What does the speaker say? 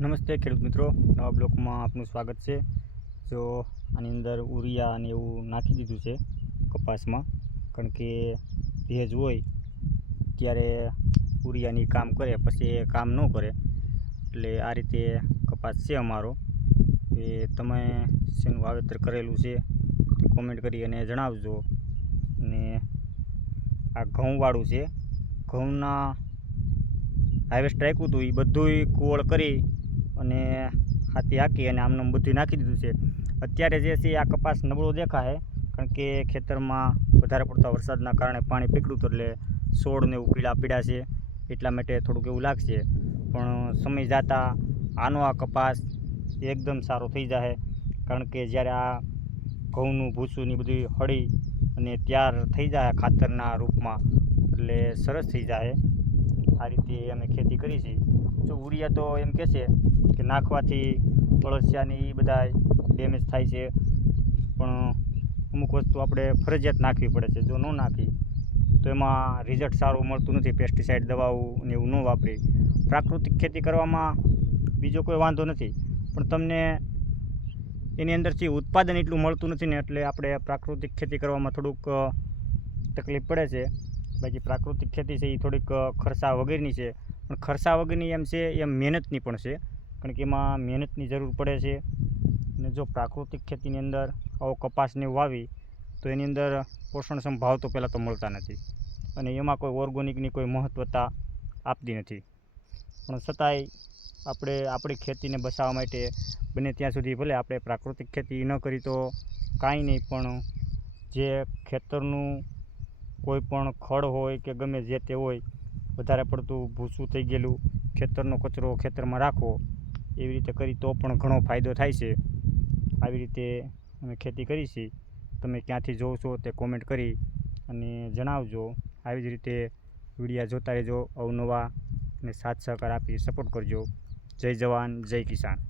નમસ્તે ખેડૂત મિત્રો. નવા બ્લોકમાં આપનું સ્વાગત છે. જો આની અંદર ઉરિયા અને એવું નાખી દીધું છે કપાસમાં, કારણ કે ભેજ હોય ત્યારે ઉરિયાની કામ કરે, પછી એ કામ ન કરે. એટલે આ રીતે કપાસ છે અમારો. એ તમે શેનું વાવેતર કરેલું છે કોમેન્ટ કરી અને જણાવજો. અને આ ઘઉંવાળું છે. ઘઉંના હાર્વેસ્ટ રાખ્યું હતું, એ બધુંય કોળ કરી અને હાથી હાકી અને આમને બધું નાખી દીધું છે. અત્યારે જે છે આ કપાસ નબળો દેખાય કારણ કે ખેતરમાં વધારે પડતા વરસાદના કારણે પાણી પીકળું હતું એટલે છોડને એવું પીળા પીળા છે, એટલા માટે થોડુંક એવું લાગશે. પણ સમય જતાં આનો આ કપાસ એકદમ સારો થઈ જાય કારણ કે જ્યારે આ ઘઉંનું ભૂસું ને બધું હળી અને તૈયાર થઈ જાય ખાતરના રૂપમાં, એટલે સરસ થઈ જાય આ રીતે અમે ખેતી કરી છે. જો ઉરિયા તો એમ કહે છે કે નાખવાથી અળસિયાની એ બધા ડેમેજ થાય છે. પણ અમુક વસ્તુ આપણે ફરજિયાત નાખવી પડે છે. જો ન નાખી, તો એમાં રિઝલ્ટ સારું મળતું નથી. પેસ્ટિસાઇડ દવાઓ ને એવું ન વાપરી. પ્રાકૃતિક ખેતી કરવામાં બીજો કોઈ વાંધો નથી. પણ તમને એની અંદરથી ઉત્પાદન એટલું મળતું નથી ને એટલે આપણે પ્રાકૃતિક ખેતી કરવામાં થોડુંક તકલીફ પડે છે. બાકી પ્રાકૃતિક ખેતી છે એ થોડીક ખર્ચા વગેરેની છે. પણ ખર્ચા વગરની એમ છે, એમ મહેનતની પણ છે. કારણ કે એમાં મહેનતની જરૂર પડે છે. અને જો પ્રાકૃતિક ખેતીની અંદર આવો કપાસને વાવી, તો એની અંદર પોષણક્ષમ ભાવ તો પહેલાં તો મળતા નથી. અને એમાં કોઈ ઓર્ગોનિકની કોઈ મહત્ત્વતા આપતી નથી. પણ છતાંય આપણે આપણી ખેતીને બચાવવા માટે બને ત્યાં સુધી ભલે આપણે પ્રાકૃતિક ખેતી ન કરી તો કાંઈ નહીં, પણ જે ખેતરનું કોઈ પણ ખડ હોય કે ગમે જે તે હોય વધારે પડતું ભૂસું થઈ ગયેલું, ખેતરનો કચરો ખેતરમાં રાખવો, એવી રીતે કરી તો પણ ઘણો ફાયદો થાય છે. આવી રીતે અમે ખેતી કરી છે. તમે ક્યાંથી જોવો છો તે કોમેન્ટ કરી અને જણાવજો. આવી જ રીતે વિડીયા જોતા રહેજો, અવનવા અને સાથ સહકાર આપી સપોર્ટ કરજો. જય જવાન, જય કિસાન.